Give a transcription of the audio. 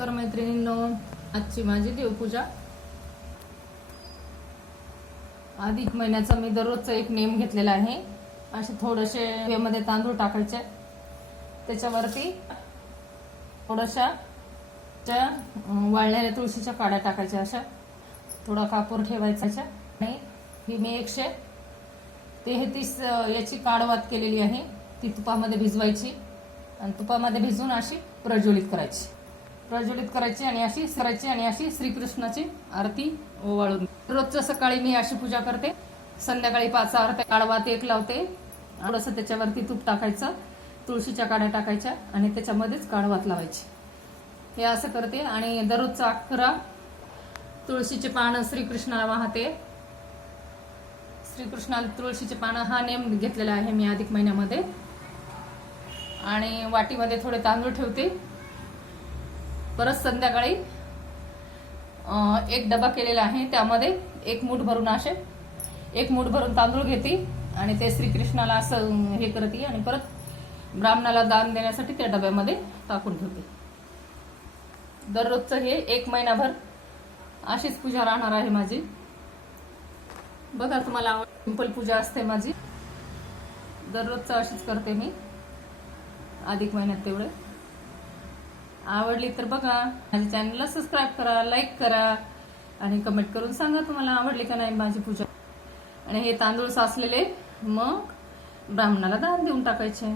नमस्कार मैत्रिणींनो, आजची माझी देवपूजा. अधिक महिन्याचा मी दररोजचा एक नेम घेतलेला आहे. असे थोडेसे हवेमध्ये तांदूळ टाकायचे, त्याच्यावरती थोड्याशा वाळलेल्या तुळशीच्या काड्या टाकायच्या, अशा थोडा कापूर ठेवायचा. आणि ही मी 133 याची काढवात केलेली आहे, ती तुपामध्ये भिजवायची आणि तुपामध्ये भिजवून अशी प्रज्वलित करायची आणि अशी करायची आणि अशी श्रीकृष्णाची आरती ओवाळून. रोजच्या सकाळी मी अशी पूजा करते, संध्याकाळी 5 आरत्या काढवात 1 लावते. थोडंसं त्याच्यावरती तूप टाकायचं, तुळशीच्या काड्या टाकायच्या आणि त्याच्यामध्येच काढवात लावायची. हे असं करते. आणि दररोजचा 11 तुळशीचे पानं श्रीकृष्णाला वाहते. श्रीकृष्णाला तुळशीचे पानं हा नेम घेतलेला आहे मी अधिक महिन्यामध्ये. आणि वाटीमध्ये थोडे तांदूळ ठेवते. परत संध्याकाळी 1 डबा केलेला आहे, त्यामध्ये 1 मूठ भरून असे 1 मूठ भरून तांदूळ घेते आणि ते श्रीकृष्णाला असं हे करते आणि परत ब्राह्मणाला दान देण्यासाठी त्या डब्यामध्ये टाकून ठेवते. दररोजचं हे 1 महिनाभर अशीच पूजा राहणार आहे माझी. बघा, तुम्हाला सिंपल पूजा असते माझी. दररोजचं अशीच करते मी अधिक महिन्यात. तेवढे आवडली तर बघा, माझ्या चॅनलला सबस्क्राईब करा, लाईक करा आणि कमेंट करून सांगा तुम्हाला आवडली का नाही माझी पूजा. आणि हे तांदूळ साचलेले मग ब्राह्मणाला दान देऊन टाकायचे.